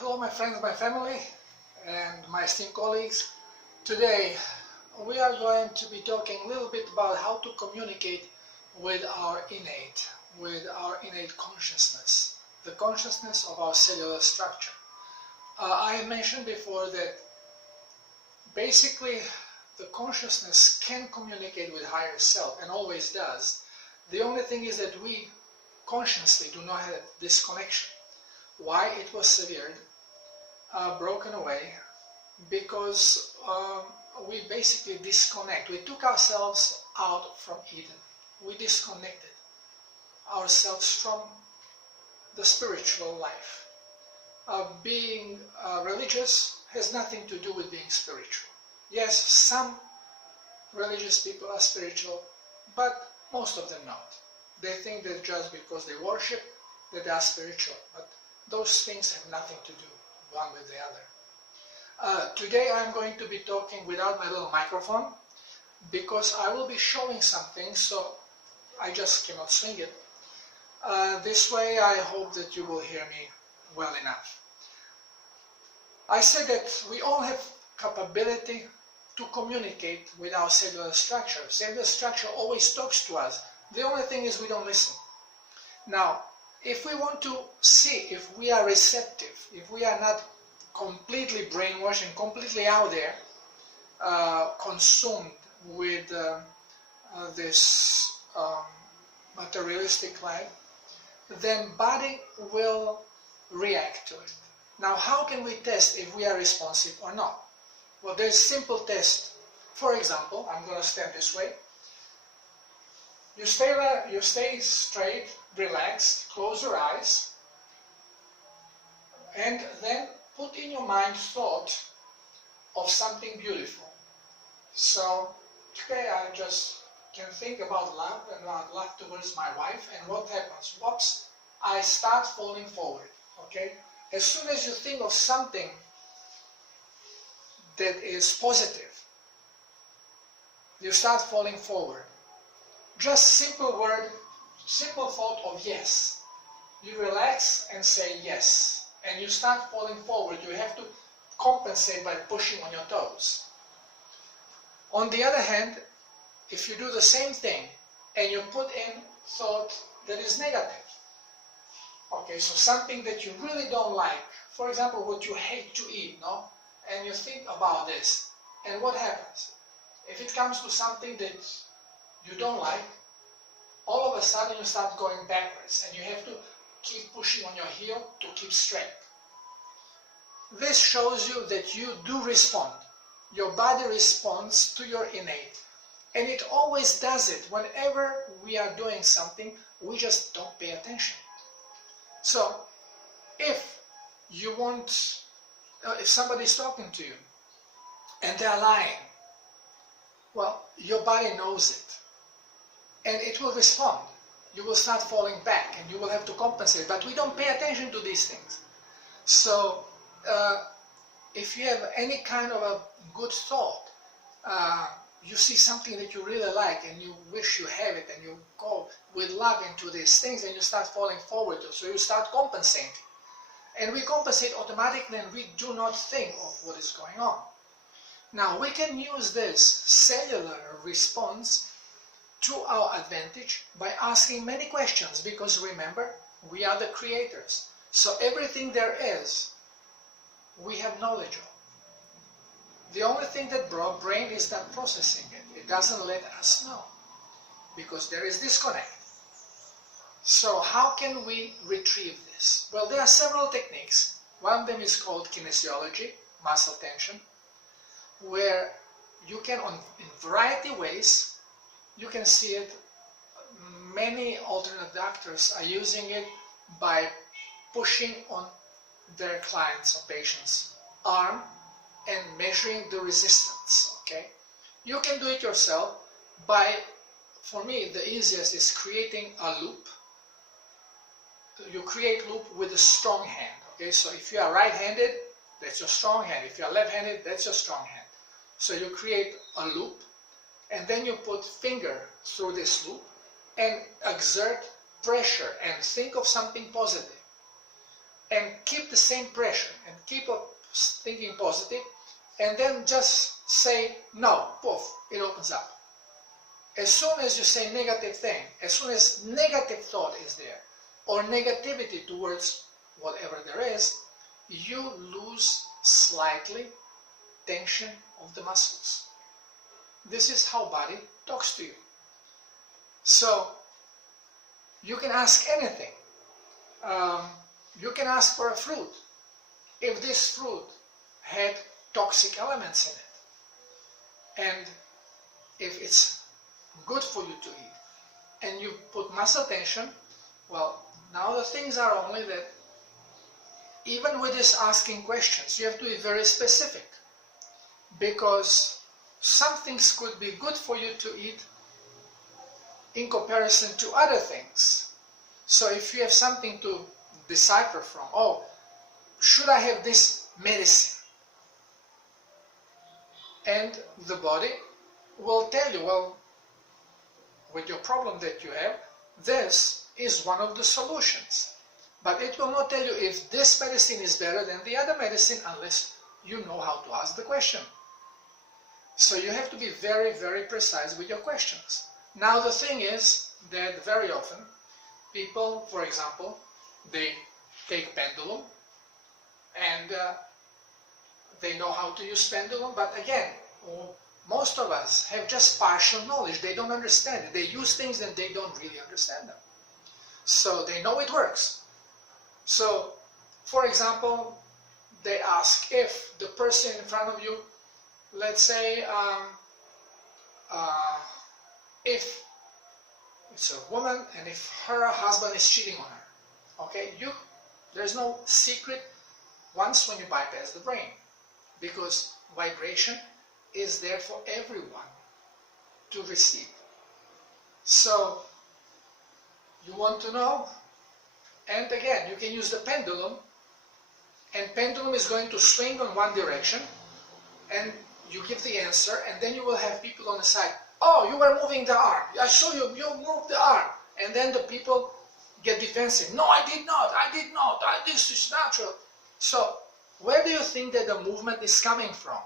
Hello my friends, my family and my esteemed colleagues. Today we are going to be talking a little bit about how to communicate with our innate consciousness, the consciousness of our cellular structure. I mentioned before that basically the consciousness can communicate with higher self and always does. The only thing is that we consciously do not have this connection. Why it was severed, broken away, because we basically disconnect. We took ourselves out from Eden. We disconnected ourselves from the spiritual life. Being religious has nothing to do with being spiritual. Yes, some religious people are spiritual, but most of them not. They think that just because they worship that they are spiritual, but those things have nothing to do one with the other. Today I'm going to be talking without my little microphone because I will be showing something, so I just cannot swing it. This way I hope that you will hear me well enough. I said that we all have capability to communicate with our cellular structure. Cellular structure always talks to us. The only thing is we don't listen. Now, if we want to see if we are receptive, if we are not completely brainwashed and completely out there, consumed with this materialistic life, then body will react to it. Now, how can we test if we are responsive or not? Well, there's a simple test. For example, I'm going to stand this way. You stay straight, relaxed, close your eyes, and then put in your mind thought of something beautiful. So today I just can think about love and about love towards my wife, and what happens? Whoops, I start falling forward, okay? As soon as you think of something that is positive, you start falling forward. Just simple thought of yes. You relax and say yes, and you start falling forward. You have to compensate by pushing on your toes. On the other hand, if you do the same thing and you put in thought that is negative, okay, so something that you really don't like, for example, what you hate to eat, no? And you think about this, and what happens? If it comes to something that you don't like, all of a sudden you start going backwards and you have to keep pushing on your heel to keep straight. This shows you that you do respond. Your body responds to your innate, and it always does it. Whenever we are doing something, we just don't pay attention. So if you want, if somebody is talking to you and they are lying, well, your body knows it. And it will respond. You will start falling back and you will have to compensate. But we don't pay attention to these things. So if you have any kind of a good thought, you see something that you really like and you wish you have it, and you go with love into these things and you start falling forward. So you start compensating. And we compensate automatically and we do not think of what is going on. Now we can use this cellular response to our advantage by asking many questions, because remember, we are the creators. So everything there is, we have knowledge of. The only thing that brain is not processing it. It doesn't let us know, because there is disconnect. So how can we retrieve this? Well, there are several techniques. One of them is called kinesiology, muscle tension, where you can, in variety of ways, you can see it. Many alternate doctors are using it by pushing on their clients or patients' arm and measuring the resistance, okay? You can do it yourself by, for me, the easiest is creating a loop. You create loop with a strong hand, okay? So if you are right-handed, that's your strong hand. If you are left-handed, that's your strong hand. So you create a loop, and then you put finger through this loop and exert pressure and think of something positive. and keep the same pressure and keep thinking positive, and then just say no, poof, it opens up. As soon as you say negative thing, as soon as negative thought is there, or negativity towards whatever there is, you lose slightly tension of the muscles. This is how body talks to you. So you can ask anything. You can ask for a fruit. If this fruit had toxic elements in it, and if it's good for you to eat, and you put muscle tension, well, now the things are only that even with this asking questions, you have to be very specific, because some things could be good for you to eat in comparison to other things. So if you have something to decipher from, oh, should I have this medicine? And the body will tell you, well, with your problem that you have, this is one of the solutions. But it will not tell you if this medicine is better than the other medicine unless you know how to ask the question. So you have to be very, very precise with your questions. Now the thing is that very often people, for example, they take pendulum and they know how to use pendulum, but again, most of us have just partial knowledge. They don't understand it. They use things and they don't really understand them. So they know it works. So, for example, they ask if the person in front of you, let's say, if it's a woman and if her husband is cheating on her, okay, there's no secret once when you bypass the brain, because vibration is there for everyone to receive. So you want to know, and again, you can use the pendulum, and pendulum is going to swing on one direction, and you give the answer, and then you will have people on the side, oh, you were moving the arm, I saw you moved the arm, and then the people get defensive, no, I did not, this is natural. So where do you think that the movement is coming from?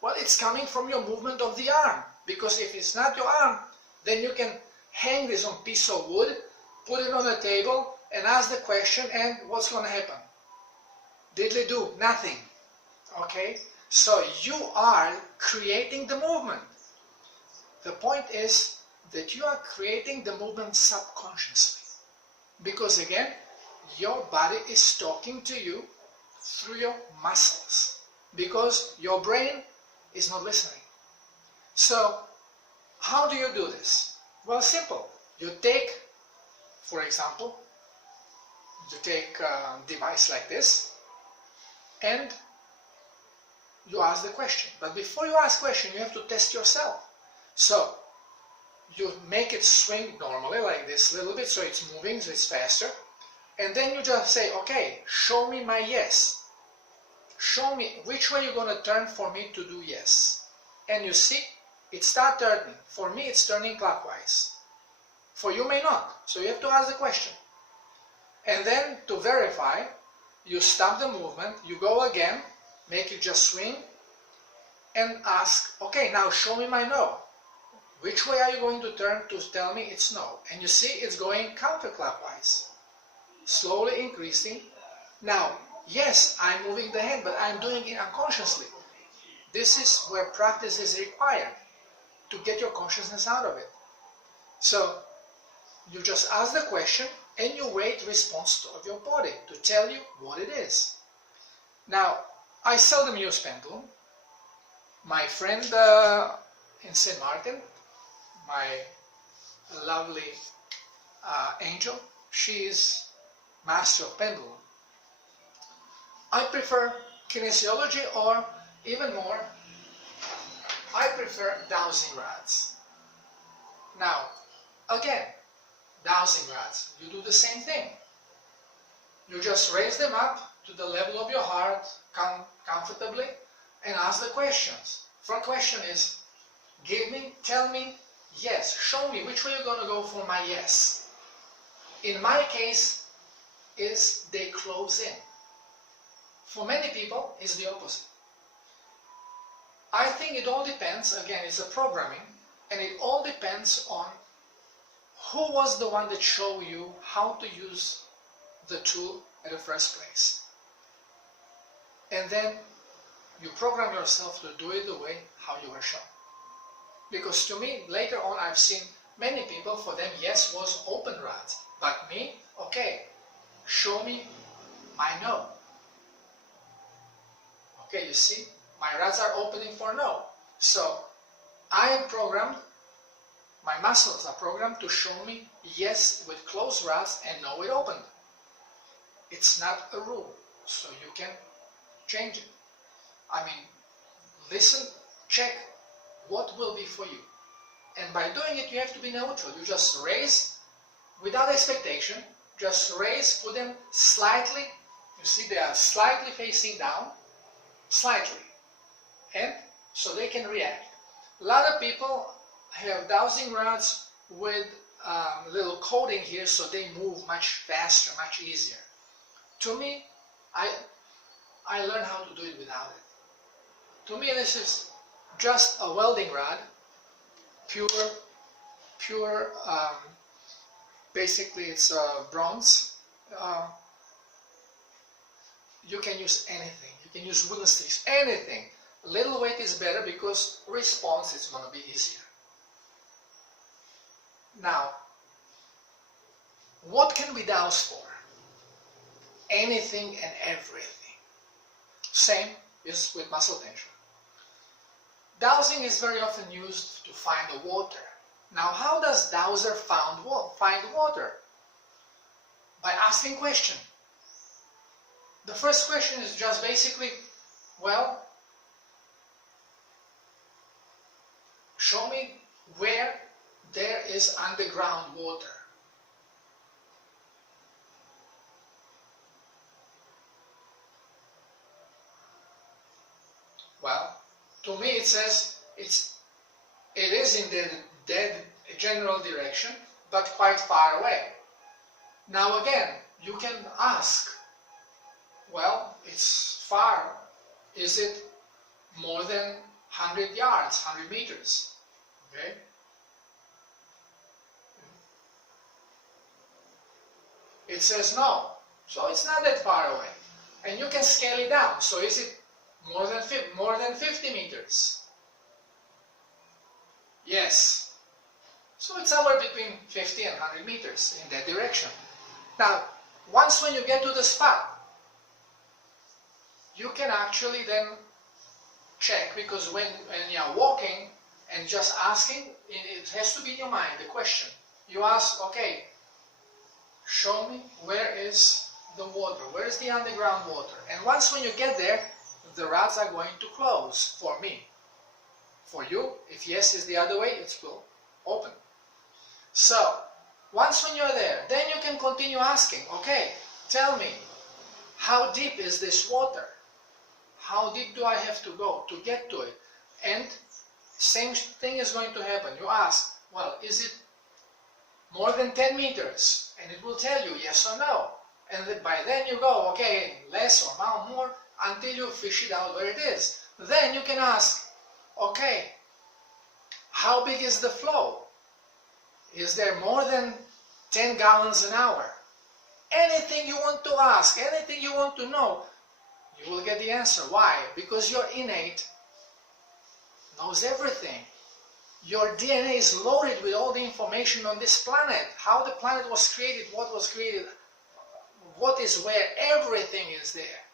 Well, it's coming from your movement of the arm, because if it's not your arm, then you can hang this on a piece of wood, put it on the table, and ask the question, and what's going to happen? Diddly do, nothing. Okay? So you are creating the movement. The point is that you are creating the movement subconsciously. Because again, your body is talking to you through your muscles. Because your brain is not listening. So, how do you do this? Well, simple. You take, for example, you take a device like this, and you ask the question. But before you ask the question, you have to test yourself. So, you make it swing normally, like this little bit, so it's moving, so it's faster. And then you just say, okay, show me my yes. Show me which way you're going to turn for me to do yes. And you see, it starts turning. For me, it's turning clockwise. For you may not. So you have to ask the question. And then to verify, you stop the movement, you go again, make it just swing, and ask, okay, now show me my no. Which way are you going to turn to tell me it's no? And you see, it's going counterclockwise. Slowly increasing. Now, yes, I'm moving the hand, but I'm doing it unconsciously. This is where practice is required to get your consciousness out of it. So, you just ask the question and you wait response of your body to tell you what it is. Now, I seldom use pendulum. My friend in St. Martin, my lovely angel, she is master of pendulum. I prefer kinesiology, or even more, I prefer dowsing rods. Now, again, dowsing rods, you do the same thing. You just raise them up to the level of your heart comfortably and ask the questions. First question is, give me, tell me, yes, show me which way you're going to go for my yes. In my case, is they close in. For many people, it's the opposite. I think it all depends, again, it's a programming, and it all depends on who was the one that showed you how to use the tool in the first place. And then you program yourself to do it the way how you were shown. Because to me, later on, I've seen many people, for them, yes, was open rods. But me, okay, show me my no. Okay, you see, my rods are opening for no. So I am programmed, my muscles are programmed to show me yes with closed rods and no with open. It's not a rule, so you can change it. I mean, listen, check what will be for you. And by doing it, you have to be neutral. You just raise without expectation, just raise, put them slightly, you see they are slightly facing down, slightly, and so they can react. A lot of people have dowsing rods with a little coating here, so they move much faster, much easier. To me, I learned how to do it without it. To me, this is just a welding rod, pure, basically it's bronze. You can use anything. You can use wooden sticks, anything. Little weight is better because response is going to be easier. Now, what can we douse for? Anything and everything. Same is with muscle tension. Dowsing is very often used to find the water. Now, how does dowser find water? By asking question. The first question is just basically, well, show me where there is underground water. Well, to me it says it is in the dead general direction, but quite far away. Now again, you can ask, well, it's far. Is it more than 100 yards, 100 meters? Okay. It says no, so it's not that far away. And you can scale it down. So is it more than 50 meters? Yes. So it's somewhere between 50 and 100 meters in that direction. Now, once when you get to the spot, you can actually then check, because when you're walking and just asking, it has to be in your mind, the question. You ask, okay, show me where is the water, where is the underground water? And once when you get there, the rods are going to close for me. For you, if yes is the other way, it will open. So, once when you're there, then you can continue asking, okay, tell me, how deep is this water? How deep do I have to go to get to it? And same thing is going to happen. You ask, well, is it more than 10 meters? And it will tell you yes or no. And by then you go, okay, less or more, until you fish it out where it is. Then you can ask, okay, how big is the flow? Is there more than 10 gallons an hour? Anything you want to ask, anything you want to know, you will get the answer. Why? Because your innate knows everything. Your DNA is loaded with all the information on this planet. How the planet was created, what is where, everything is there.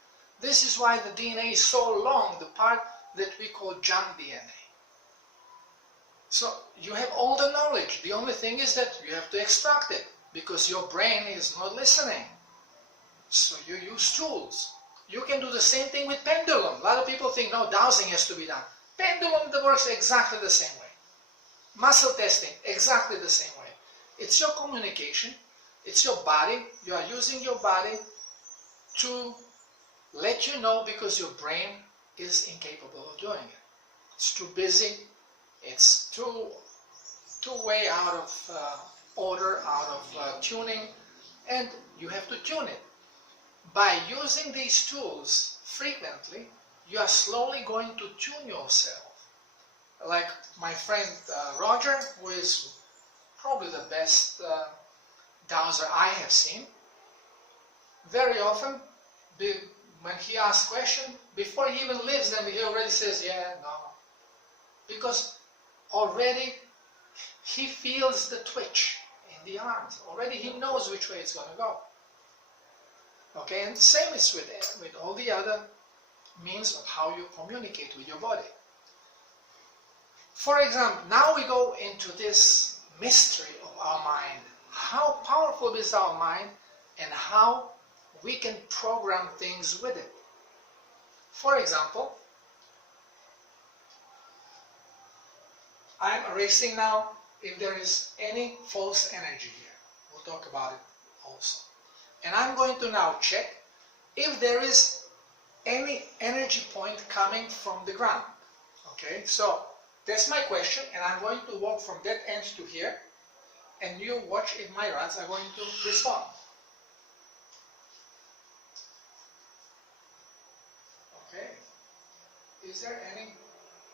This is why the DNA is so long, the part that we call junk DNA. So you have all the knowledge. The only thing is that you have to extract it, because your brain is not listening. So you use tools. You can do the same thing with pendulum. A lot of people think, no, dowsing has to be done. Pendulum works exactly the same way. Muscle testing, exactly the same way. It's your communication. It's your body. You are using your body to let you know, because your brain is incapable of doing it. It's too busy. It's too way out of order, out of tuning, and you have to tune it. By using these tools, frequently, you are slowly going to tune yourself. Like my friend Roger, who is probably the best dowser I have seen, very often when he asks question, before he even leaves them, he already says, yeah, no. Because already he feels the twitch in the arms. Already he knows which way it's going to go. Okay, and the same is with all the other means of how you communicate with your body. For example, now we go into this mystery of our mind. How powerful is our mind and how we can program things with it. For example, I'm erasing now if there is any false energy here. We'll talk about it also. And I'm going to now check if there is any energy point coming from the ground. Okay, so that's my question, and I'm going to walk from that end to here, and you watch if my rods are going to respond. Okay, is there any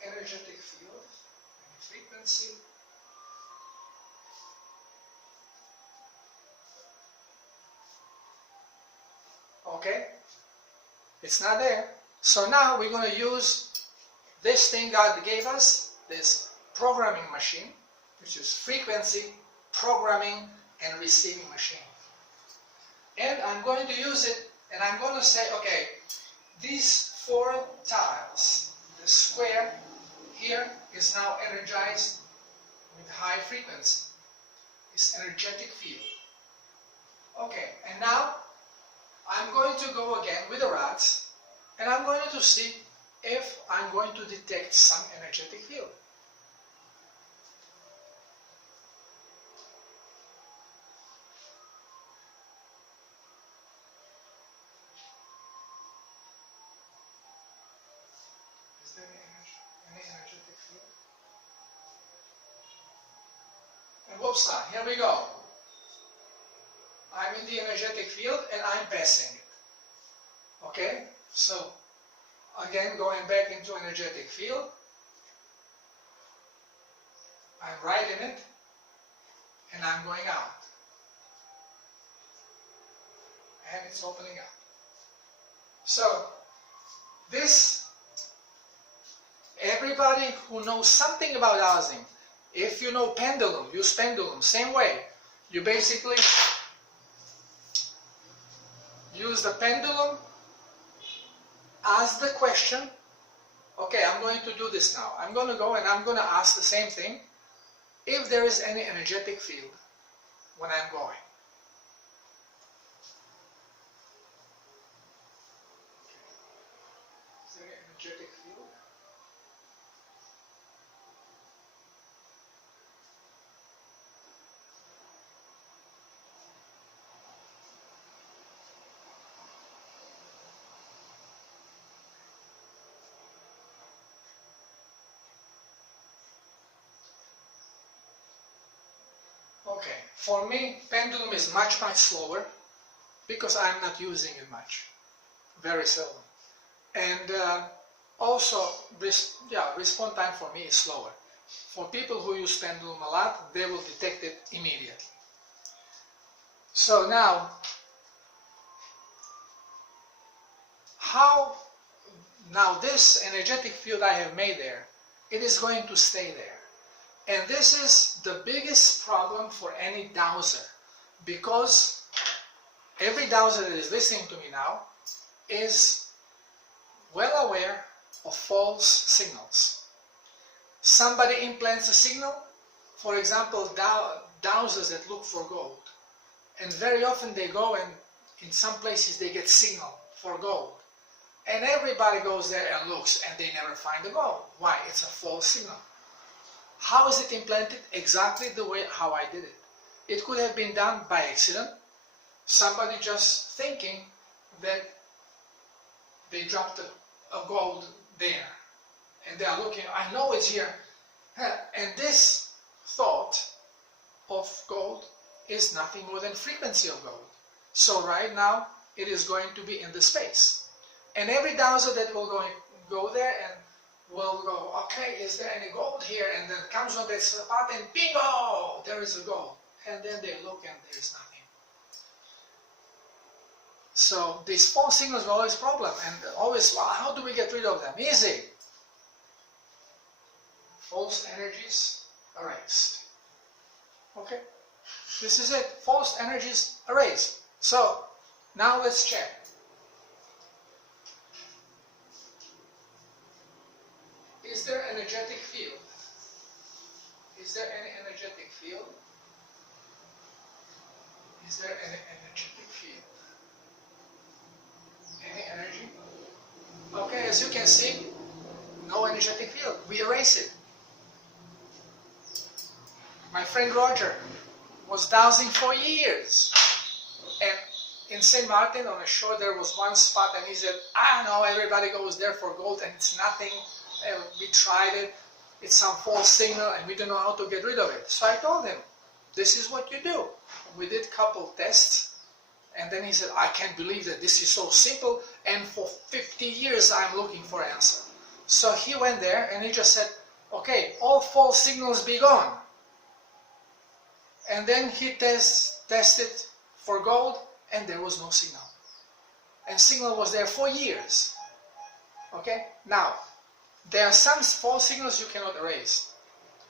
energetic field, any frequency? Okay, it's not there. So now we're going to use this thing God gave us, this programming machine, which is frequency, programming, and receiving machine. And I'm going to use it, and I'm going to say, okay, these 4 tiles, the square here is now energized with high frequency. It's energetic field. Okay, and now I'm going to go again with the rods, and I'm going to see if I'm going to detect some energetic field. Is there any energetic field? And whoops, here we go. I'm in the energetic field and I'm passing it. Okay, so again going back into energetic field, I'm right in it and I'm going out. And it's opening up. So this, everybody who knows something about dowsing, if you know pendulum, use pendulum, same way. You basically use the pendulum, ask the question, okay, I'm going to do this now. I'm going to go and I'm going to ask the same thing, if there is any energetic field when I'm going. Is there an energetic field? Okay, for me, pendulum is much slower because I'm not using it much, very seldom. And also, response time for me is slower. For people who use pendulum a lot, they will detect it immediately. So now, now this energetic field I have made there, it is going to stay there. And this is the biggest problem for any dowser, because every dowser that is listening to me now is well aware of false signals. Somebody implants a signal, for example, dowsers that look for gold. And very often they go and in some places they get signal for gold. And everybody goes there and looks and they never find the gold. Why? It's a false signal. How is it implanted? Exactly the way how I did it. It could have been done by accident. Somebody just thinking that they dropped a gold there. And they are looking, I know it's here. And this thought of gold is nothing more than frequency of gold. So right now, it is going to be in the space. And every dowser that will go there and will go, okay, is there any gold here? And then comes on that spot and bingo, there is a gold. And then they look and there is nothing. So these false signals are always a problem, and always, well, how do we get rid of them? Easy. False energies erased. Okay, this is it. False energies erased. So now let's check. Is there an energetic field? Is there any energetic field? Is there any energetic field? Any energy? Okay, as you can see, no energetic field. We erase it. My friend Roger was dowsing for years. And in St. Martin on the shore there was one spot, and he said, I know everybody goes there for gold and it's nothing. We tried it. It's some false signal and we don't know how to get rid of it. So I told him, this is what you do. We did a couple tests, and then he said, I can't believe that this is so simple, and for 50 years I'm looking for an answer. So he went there and he just said, okay, all false signals be gone. And then he tested for gold, and there was no signal. And signal was there for years. Okay? Now, there are some false signals you cannot erase.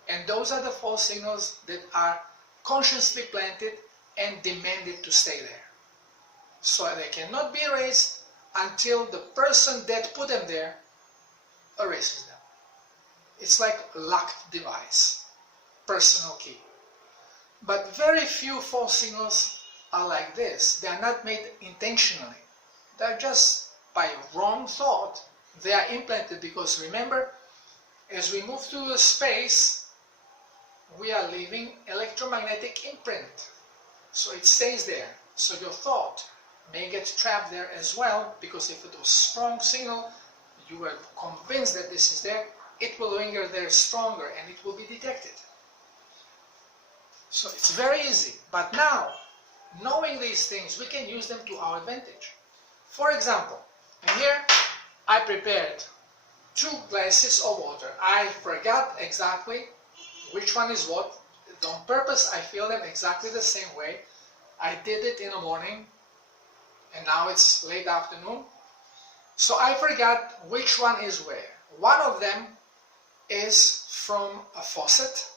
And those are the false signals that are consciously planted and demanded to stay there. So they cannot be erased until the person that put them there erases them. It's like a locked device, personal key. But very few false signals are like this. They are not made intentionally. They are just by wrong thought. They are implanted because, remember, as we move through the space, we are leaving electromagnetic imprint. So it stays there. So your thought may get trapped there as well, because if it was strong signal, you were convinced that this is there, it will linger there stronger and it will be detected. So it's very easy. But now, knowing these things, we can use them to our advantage. For example, here I prepared 2 glasses of water. I forgot exactly which one is what. On purpose, I fill them exactly the same way. I did it in the morning, and now it's late afternoon. So I forgot which one is where. One of them is from a faucet.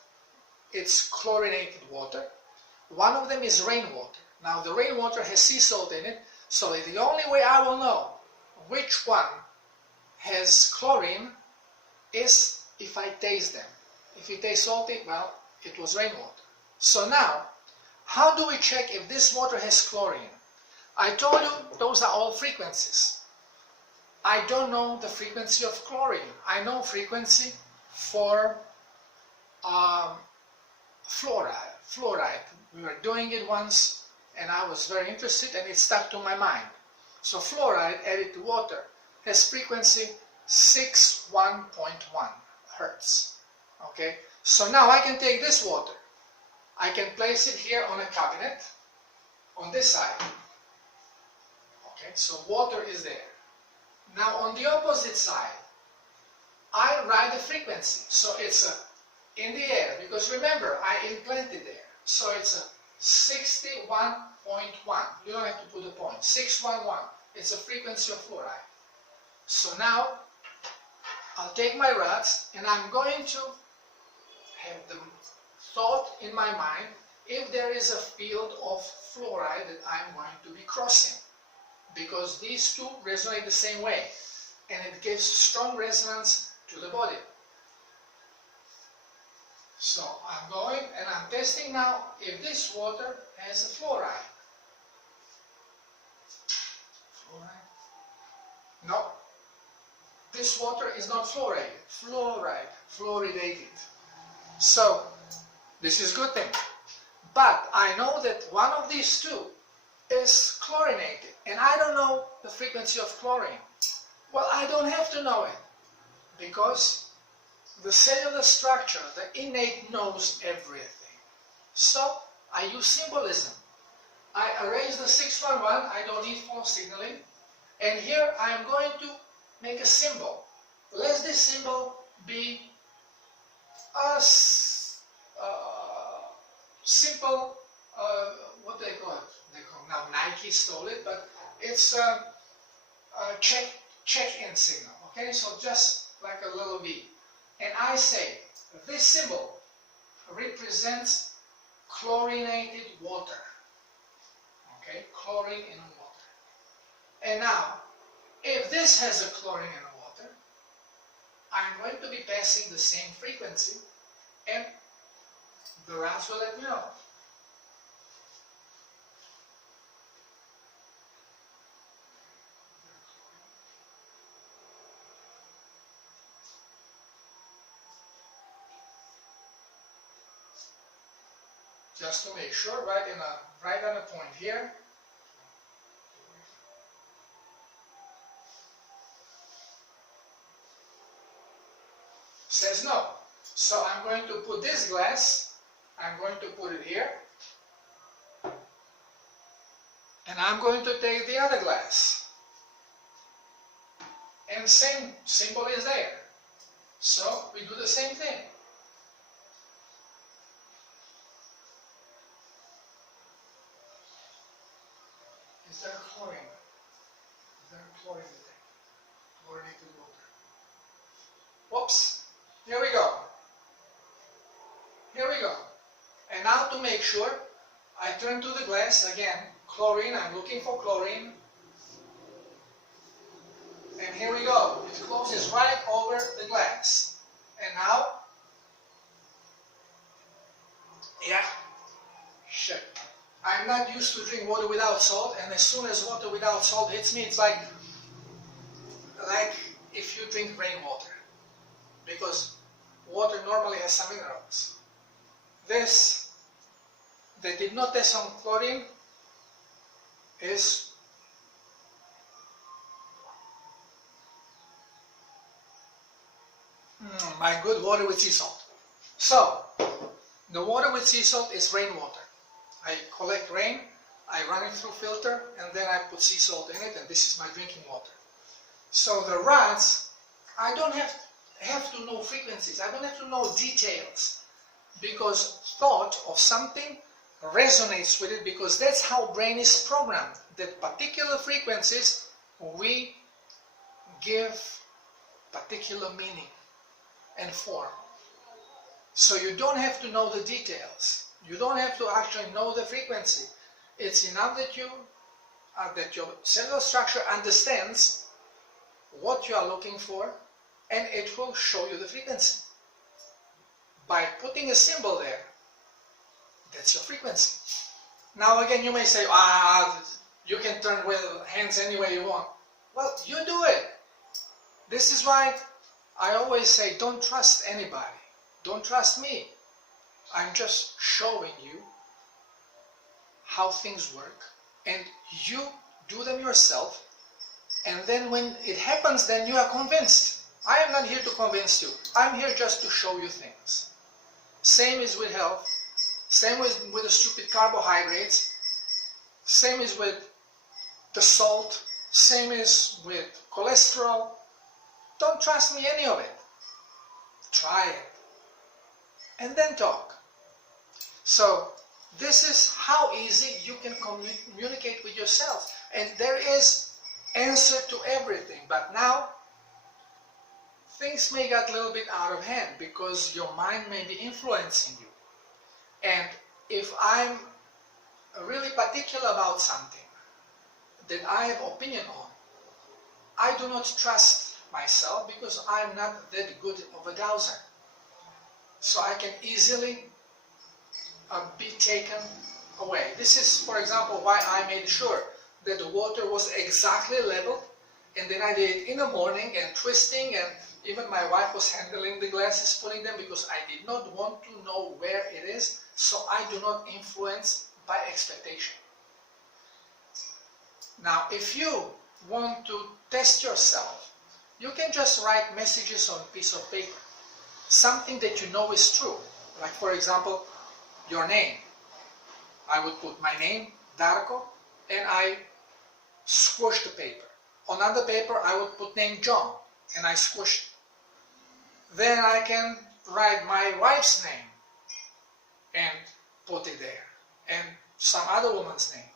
It's chlorinated water. One of them is rainwater. Now the rainwater has sea salt in it, so the only way I will know which one has chlorine is if I taste them. If it tastes salty, well, it was rainwater. So now, how do we check if this water has chlorine? I told you those are all frequencies. I don't know the frequency of chlorine. I know frequency for fluoride. We were doing it once and I was very interested and it stuck to my mind. So fluoride added to water has frequency 61.1 Hertz. Okay, so now I can take this water. I can place it here on a cabinet on this side. Okay, so water is there. Now on the opposite side, I write the frequency. So it's in the air, because remember, I implanted there. So it's a 61.1. You don't have to put a point. 611. It's a frequency of fluoride. So now, I'll take my rods and I'm going to have the thought in my mind if there is a field of fluoride that I'm going to be crossing. Because these two resonate the same way. And it gives strong resonance to the body. So I'm going and I'm testing now if this water has a fluoride. Fluoride? No. This water is not fluoride. Fluoridated. So this is a good thing. But I know that one of these two is chlorinated. And I don't know the frequency of chlorine. Well, I don't have to know it. Because the cellular structure, the innate, knows everything. So I use symbolism. I erase the 611, I don't need false signaling. And here I am going to make a symbol. Let this symbol be a simple, what do they call it? They call now Nike stole it, but it's a check-in signal. Okay, so just like a little V. And I say this symbol represents chlorinated water. Okay, chlorine in water. And now, if this has a chlorine in water, I'm going to be passing the same frequency, and the rats will let me know. Just to make sure, right on a point here. Says no. So I'm going to put this glass, I'm going to put it here, and I'm going to take the other glass. And same symbol is there. So we do the same thing. Is there chlorine? Is there chlorine in there? Chlorinated water. Whoops. Here we go. Here we go. And now to make sure, I turn to the glass again. Chlorine, I'm looking for chlorine. And here we go. It closes right over the glass. And now, yeah, shit. I'm not used to drink water without salt, and as soon as water without salt hits me, it's like if you drink rainwater. Because water normally has some minerals. This, they did not test on chlorine, is my good water with sea salt. So, the water with sea salt is rainwater. I collect rain, I run it through filter, and then I put sea salt in it, and this is my drinking water. So the rats, I don't have to know frequencies, I don't have to know details, because thought of something resonates with it, because that's how brain is programmed. That particular frequencies, we give particular meaning and form. So you don't have to know the details. You don't have to actually know the frequency. It's enough that your cellular structure understands what you are looking for, and it will show you the frequency. By putting a symbol there, that's your frequency. Now again, you may say, you can turn with hands any way you want. Well, you do it. This is why I always say, don't trust anybody. Don't trust me. I'm just showing you how things work, and you do them yourself, and then when it happens, then you are convinced. I am not here to convince you. I'm here just to show you things. Same is with health, same with the stupid carbohydrates, same is with the salt, same is with cholesterol. Don't trust me any of it. Try it. And then talk. So this is how easy you can communicate with yourself. And there is answer to everything. But now things may get a little bit out of hand because your mind may be influencing you. And if I'm really particular about something that I have opinion on, I do not trust myself because I'm not that good of a dowser. So I can easily be taken away. This is, for example, why I made sure that the water was exactly level, and then I did it in the morning and twisting, and even my wife was handling the glasses, putting them, because I did not want to know where it is, so I do not influence by expectation. Now, if you want to test yourself, you can just write messages on a piece of paper. Something that you know is true. Like, for example, your name. I would put my name, Darko, and I squish the paper. On other paper I would put name John and I squish it. Then I can write my wife's name and put it there, and some other woman's name.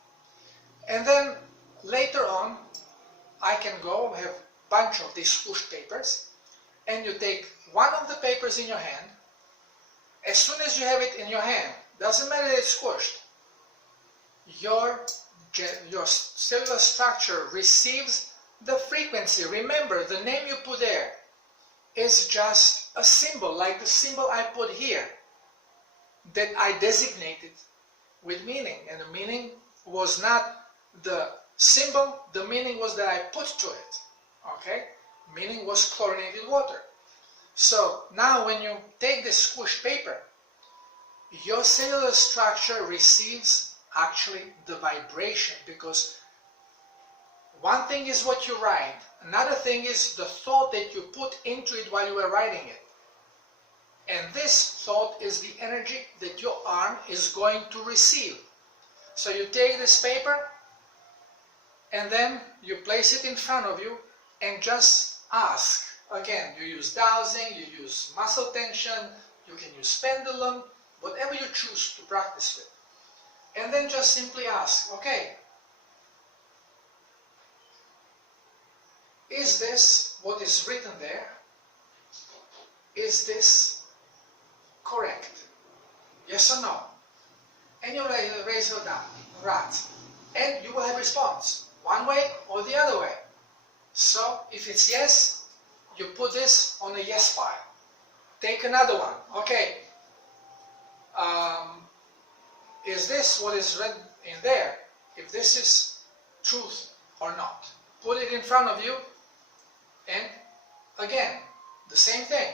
And then later on I can go have a bunch of these squished papers, and you take one of the papers in your hand. As soon as you have it in your hand, doesn't matter that it's squished, your cellular structure receives the frequency. Remember, the name you put there is just a symbol, like the symbol I put here, that I designated with meaning. And the meaning was not the symbol, the meaning was that I put to it. Okay? Meaning was chlorinated water. So now when you take this squished paper, your cellular structure receives actually the vibration, because one thing is what you write, another thing is the thought that you put into it while you were writing it. And this thought is the energy that your arm is going to receive. So you take this paper and then you place it in front of you and just ask. Again, you use dowsing, you use muscle tension, you can use pendulum, whatever you choose to practice with. And then just simply ask, okay, is this what is written there? Is this correct? Yes or no? And you raise your right, and you will have response, one way or the other way. So if it's yes, you put this on a yes pile. Take another one. Okay, is this what is written in there? If this is truth or not? Put it in front of you, and again, the same thing.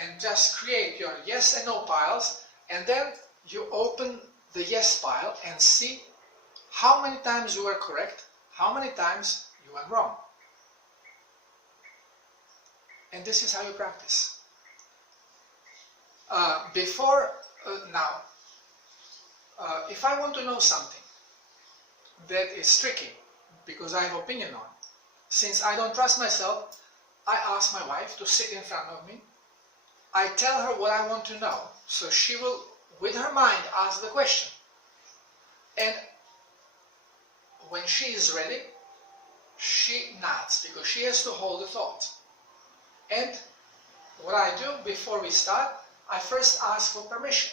And just create your yes and no piles, and then you open the yes pile and see how many times you were correct, how many times you went wrong. And this is how you practice. If I want to know something that is tricky, because I have opinion on, since I don't trust myself, I ask my wife to sit in front of me. I tell her what I want to know, so she will, with her mind, ask the question. And when she is ready, she nods, because she has to hold the thought. And what I do before we start, I first ask for permission.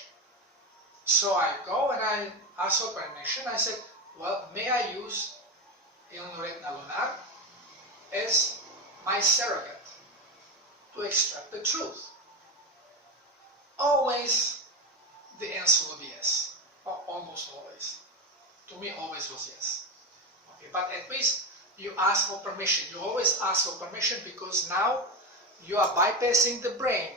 So I go and I ask for permission. I said, well, may I use innate lunar as my surrogate to extract the truth? Always the answer will be yes, or almost always. To me, always was yes. Okay, but at least you ask for permission. You always ask for permission, because now you are bypassing the brain.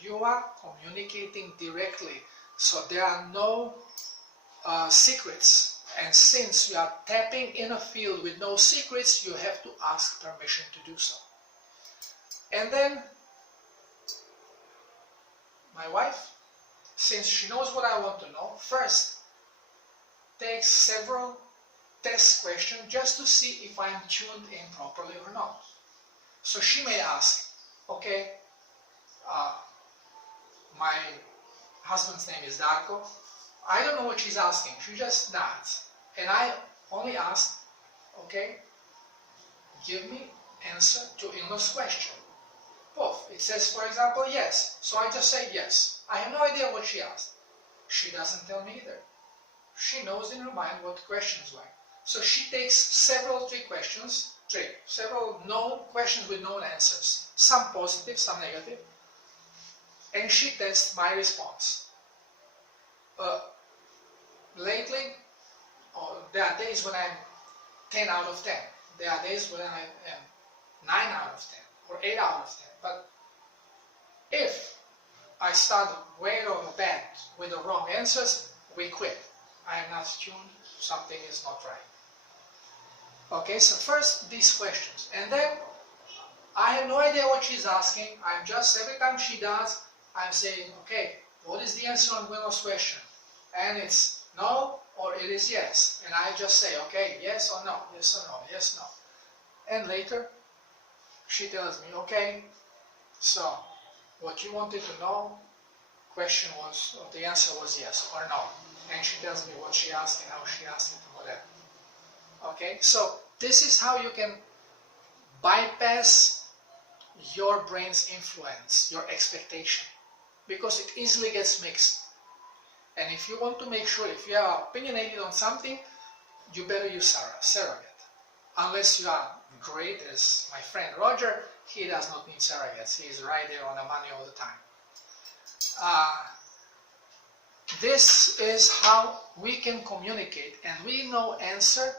You are communicating directly. So there are no secrets. And since you are tapping in a field with no secrets, you have to ask permission to do so. And then my wife, since she knows what I want to know, first takes several test questions just to see if I am tuned in properly or not. So she may ask, okay, my husband's name is Darko. I don't know what she's asking. She just nods. And I only ask, okay, give me answer to in-laws question. Poof. It says, for example, yes. So I just say yes. I have no idea what she asked. She doesn't tell me either. She knows in her mind what questions were. So she takes several several known questions with known answers. Some positive, some negative. And she tests my response. Lately, there are days when I'm 10 out of 10. There are days when I am 9 out of 10 or 8 out of 10. But if I start way over bad with the wrong answers, we quit. I am not tuned, something is not right. Okay, so first these questions. And then I have no idea what she's asking. I'm just, every time she does, I'm saying, okay, what is the answer on Willow's question? And it's no or it is yes. And I just say, okay, yes or no, yes or no, yes, no. And later, she tells me, okay, so what you wanted to know, question was, or the answer was yes or no. And she tells me what she asked and how she asked it and whatever. Okay, so this is how you can bypass your brain's influence, your expectation, because it easily gets mixed. And if you want to make sure, if you are opinionated on something, you better use surrogate. Unless you are great as my friend Roger, he does not need surrogates. He is right there on the money all the time. This is how we can communicate, and we know answer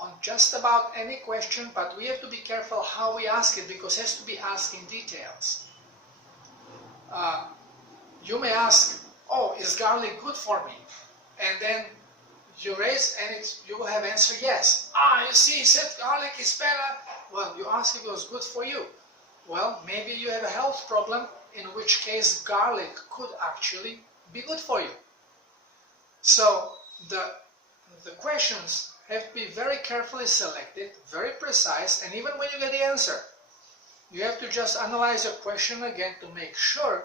on just about any question, but we have to be careful how we ask it, because it has to be asked in details. You may ask, oh, is garlic good for me? And then you raise and you will have answer yes. You see, he said garlic is better. Well, you ask if it was good for you. Well, maybe you have a health problem, in which case garlic could actually be good for you. So the questions have to be very carefully selected, very precise, and even when you get the answer, you have to just analyze your question again to make sure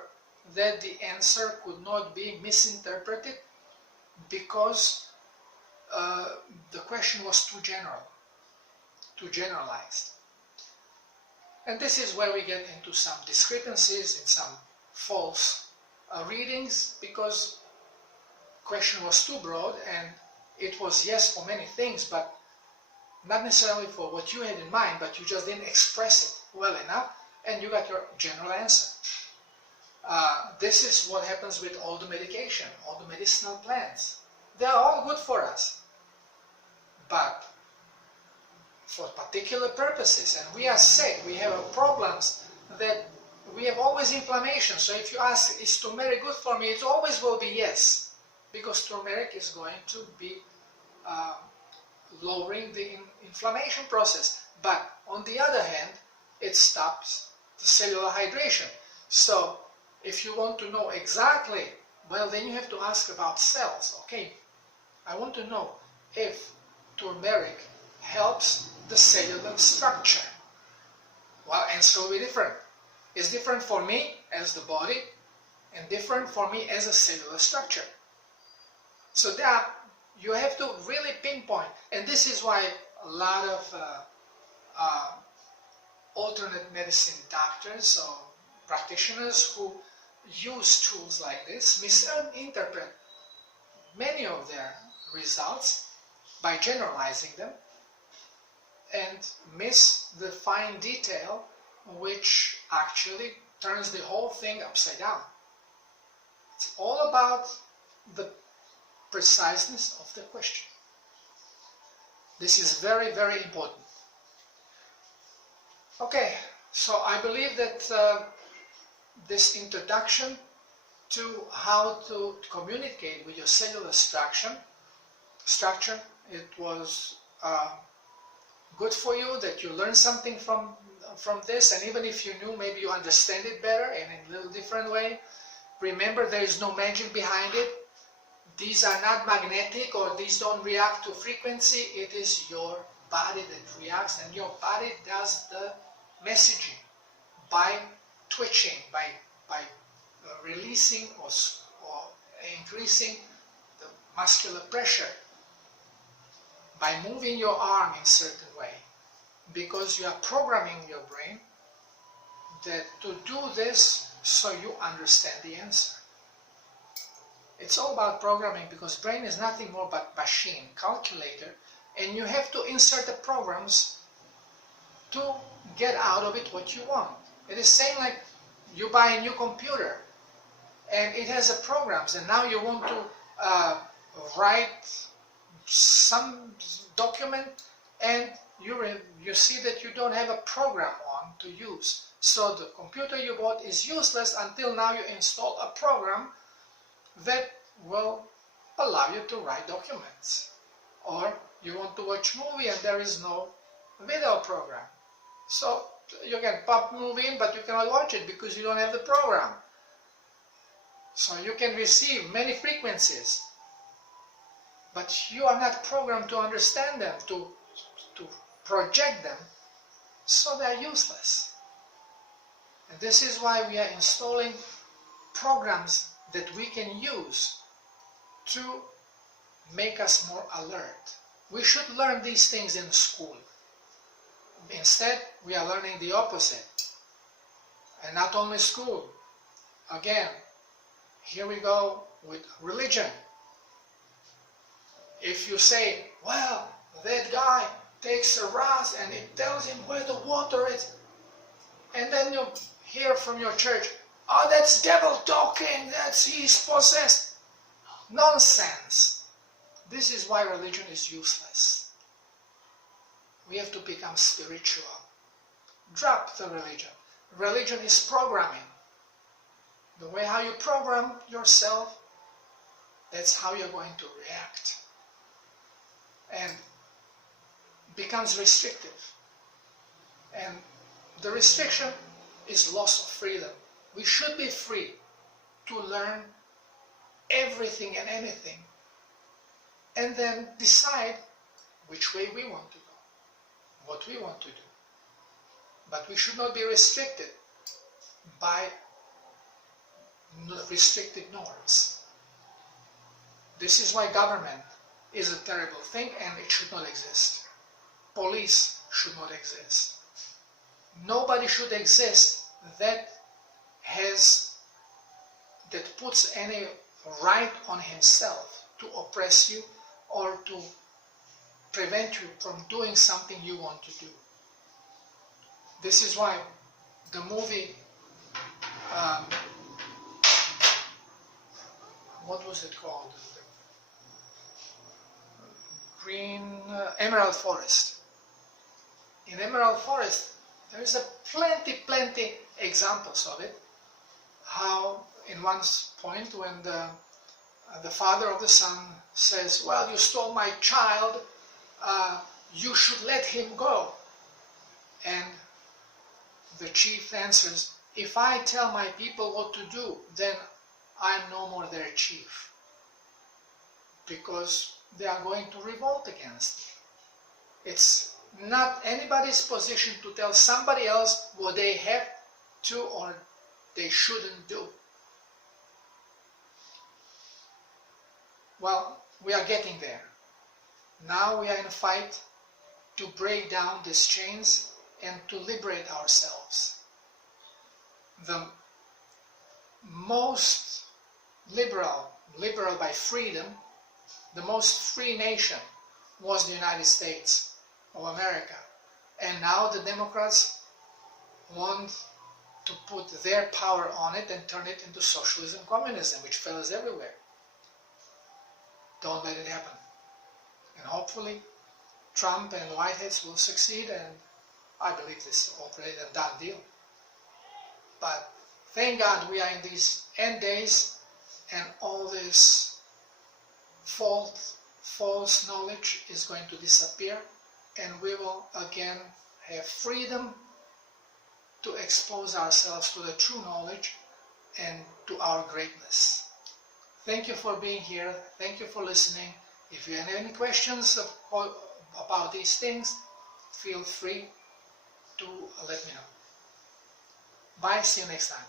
that the answer could not be misinterpreted, because the question was too general, too generalized. And this is where we get into some discrepancies, in some false readings, because question was too broad and it was yes for many things, but not necessarily for what you had in mind, but you just didn't express it well enough and you got your general answer. This is what happens with all the medication, all the medicinal plants. They are all good for us, but for particular purposes, and we are sick, we have problems, that we have always inflammation. So if you ask, is turmeric good for me, it always will be yes, because turmeric is going to be lowering the inflammation process. But on the other hand, it stops the cellular hydration. So if you want to know exactly, well, then you have to ask about cells. Okay, I want to know if turmeric helps the cellular structure. Well, answer will be different. It's different for me as the body and different for me as a cellular structure. So that you have to really pinpoint, and this is why a lot of alternate medicine doctors or practitioners who use tools like this misinterpret many of their results by generalizing them and miss the fine detail, which actually turns the whole thing upside down. It's all about the preciseness of the question. This is very, very important. Okay, so I believe that this introduction to how to communicate with your cellular structure, it was good for you, that you learned something from this, and even if you knew, maybe you understand it better in a little different way. Remember, there is no magic behind it. These are not magnetic, or these don't react to frequency. It is your body that reacts, and your body does the messaging by twitching, by releasing or increasing the muscular pressure, by moving your arm in a certain way, because you are programming your brain that to do this so you understand the answer. It's all about programming, because brain is nothing more but machine, calculator, and you have to insert the programs to get out of it what you want. It is same like you buy a new computer and it has a programs, and now you want to write some document and you see that you don't have a program on to use. So the computer you bought is useless until now you install a program that will allow you to write documents. Or you want to watch movie and there is no video program. So you can pop movie in, but you cannot watch it because you don't have the program. So you can receive many frequencies, but you are not programmed to understand them, to project them, so they are useless. And this is why we are installing programs that we can use to make us more alert. We should learn these things in school. Instead, we are learning the opposite. And not only school. Again, here we go with religion. If you say, well, that guy takes a rod and it tells him where the water is, and then you hear from your church, oh, that's devil talking, he's possessed. Nonsense. This is why religion is useless. We have to become spiritual. Drop the religion. Religion is programming. The way how you program yourself, that's how you're going to react. And becomes restrictive. And the restriction is loss of freedom. We should be free to learn everything and anything, and then decide which way we want to go, what we want to do. But we should not be restricted by restricted norms. This is why government is a terrible thing and it should not exist. Police should not exist. Nobody should exist that puts any right on himself to oppress you or to prevent you from doing something you want to do. This is why the movie, what was it called? Emerald Forest. In Emerald Forest, there is plenty examples of it. How in one point when the father of the son says, well, you stole my child, you should let him go. And the chief answers, if I tell my people what to do, then I am no more their chief. Because they are going to revolt against me. It's not anybody's position to tell somebody else what they have to or they shouldn't do. Well, we are getting there. Now we are in a fight to break down these chains and to liberate ourselves. The most liberal by freedom, the most free nation was the United States of America. And now the Democrats want to put their power on it and turn it into socialism, communism, which fails everywhere. Don't let it happen. And hopefully Trump and the Whiteheads will succeed, and I believe this is already a done deal. But thank God we are in these end days, and all this false knowledge is going to disappear, and we will again have freedom to expose ourselves to the true knowledge and to our greatness. Thank you for being here. Thank you for listening. If you have any questions about these things, feel free to let me know. Bye. See you next time.